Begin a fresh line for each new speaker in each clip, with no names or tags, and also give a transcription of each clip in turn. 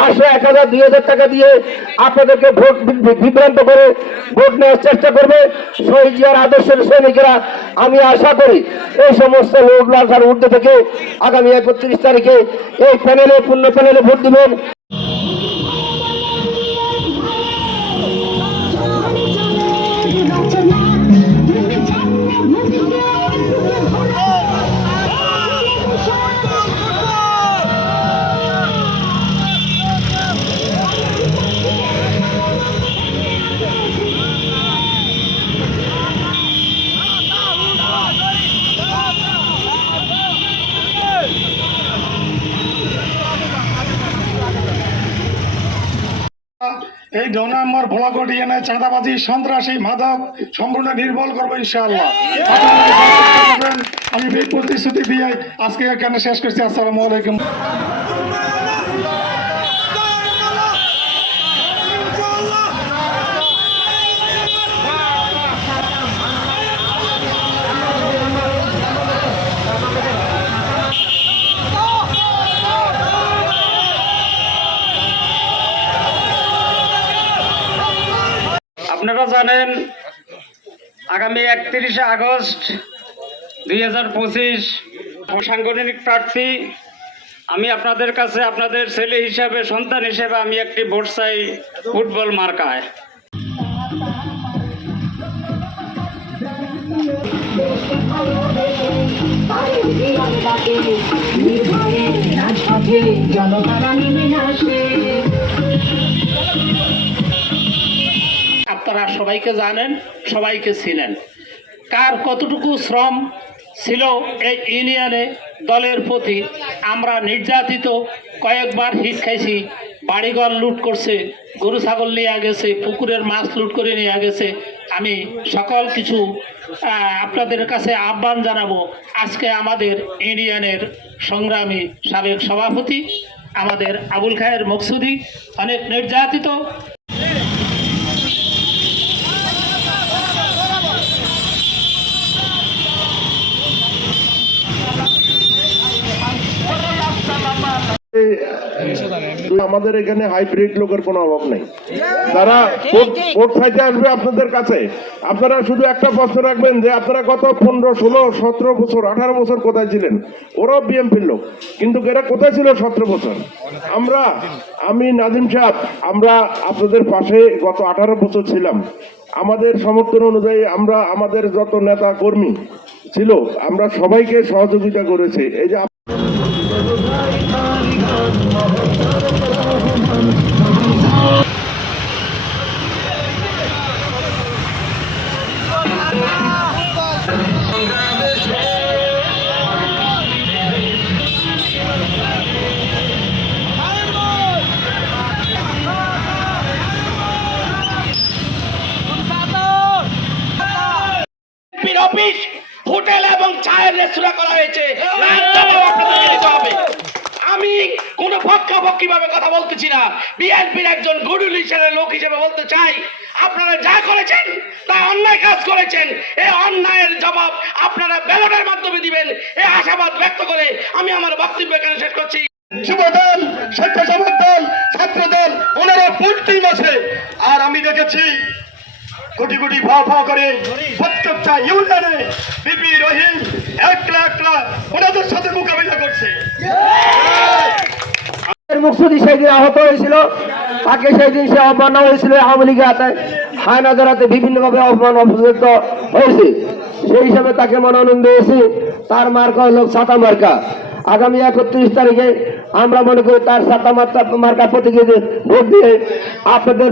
পাঁচশো এক হাজার, দুই হাজার টাকা দিয়ে আপনাদেরকে ভোট বিভ্রান্ত করে ভোট নেওয়ার চেষ্টা করবে শহীদ জিয়ার আদর্শের সৈনিকেরা। আমি আশা করি এই সমস্ত লোক লালসার ঊর্ধ্বে থেকে আগামী একত্রিশ তারিখে এই প্যানেলে, পূর্ণ প্যানেলে ভোট দিবেন।
নম্বর ভোলাকোট এনে চাঁদাবাজি, সন্ত্রাসী, মাদক সম্পূর্ণ নির্মূল করব ইনশাআল্লাহ। আমি প্রতিশ্রুতি দিয়ে আজকে এখানে শেষ করছি, আসসালামু আলাইকুম
আপনারা জানেন, আগামী একত্রিশে আগস্ট দুই হাজার পঁচিশ সাংগঠনিক প্রার্থী, আমি আপনাদের কাছে আপনাদের ছেলে হিসাবে, সন্তান হিসেবে আমি একটি ভোট চাই ফুটবল মার্কায়।
জনতারা নেমে আসে
আপনারা সবাইকে জানেন, সবাইকে ছিলেন কার কতটুকু শ্রম ছিল এই ইউনিয়নে দলের প্রতি, আমরা নির্যাতিত, কয়েকবার হিট খাইছি, বাড়িঘর লুট করছে, গরু ছাগল নিয়ে গেছে, পুকুরের মাছ লুট করে নিয়ে গেছে। আমি সকল কিছু আপনাদের কাছে আহ্বান জানাব, আজকে আমাদের ইউনিয়নের সংগ্রামী সাবেক সভাপতি, আমাদের আবুল খায়ের মকসুদি, অনেক নির্যাতিত।
আমাদের এখানে হাইব্রিড লোকের কোনো অভাব নেই। তারা ভোট- চাইতে আসবে আপনাদের কাছে। আপনারা শুধু একটা প্রশ্ন রাখবেন যে আপনারা কত পনেরো ষোলো সতেরো বছর আঠারো বছর কোথায় ছিলেন? ওরাও বিএমপির লোক কিন্তু এরা কোথায় ছিল সতেরো বছর? আমরা আমি নাজিম সাহেব আমরা আপনাদের পাশে গত আঠারো বছর ছিলাম। আমাদের সমর্থন অনুযায়ী আমরা আমাদের যত নেতা কর্মী ছিল আমরা সবাইকে সহযোগিতা করেছি। এই যে
অফিস হোটেল এবং চায়ের রেস্তোরাঁ করা হয়েছে রাজ্যপাল আপনাদেরকে দিতে হবে আমি কোনো পক্ষাপক্ষি ভাবে কথা বলতেছি না? বিএনপির একজন গুডুল হিসেবে লোক হিসেবে বলতে চাই আপনারা যা করেছেন তা অন্যায় কাজ করেছেন। এই অন্যায়ের জবাব আপনারা ব্যালটের মাধ্যমে দিবেন। এই আশাবাদ ব্যক্ত করে আমি আমার বক্তব্য এখানে শেষ করছি।
যুব দল স্বেচ্ছাসেবক দল ছাত্র দল ওনারা ফুল টিম আছে আর আমি দেখেছি কোটি কোটি ভাও ভাও করে প্রত্যেকটা ইউনিয়নে বিপি রহিম একলা একলা ওনাদের সাথে মোকাবিলা করছে।
মুকসুদি সেদিন আহত হয়েছিল। তাকে সেই সে অপমান হয়েছিল। বিভিন্নভাবে অপমান হয়েছে। সেই হিসাবে তাকে তার ছাতা আগামী একত্রিশ তারিখে আমরা মনে করি তার ছাতা মার্কা মার্কা ভোট দিয়ে আপনাদের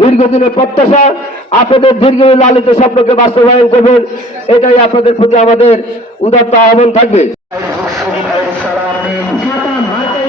দীর্ঘদিনের প্রত্যাশা, আপনাদের দীর্ঘদিন লালিত স্বপ্নকে বাস্তবায়ন করবেন। এটাই আপনাদের প্রতি আমাদের উদাত্ত আহ্বান থাকবে
ছাতা মার্কাই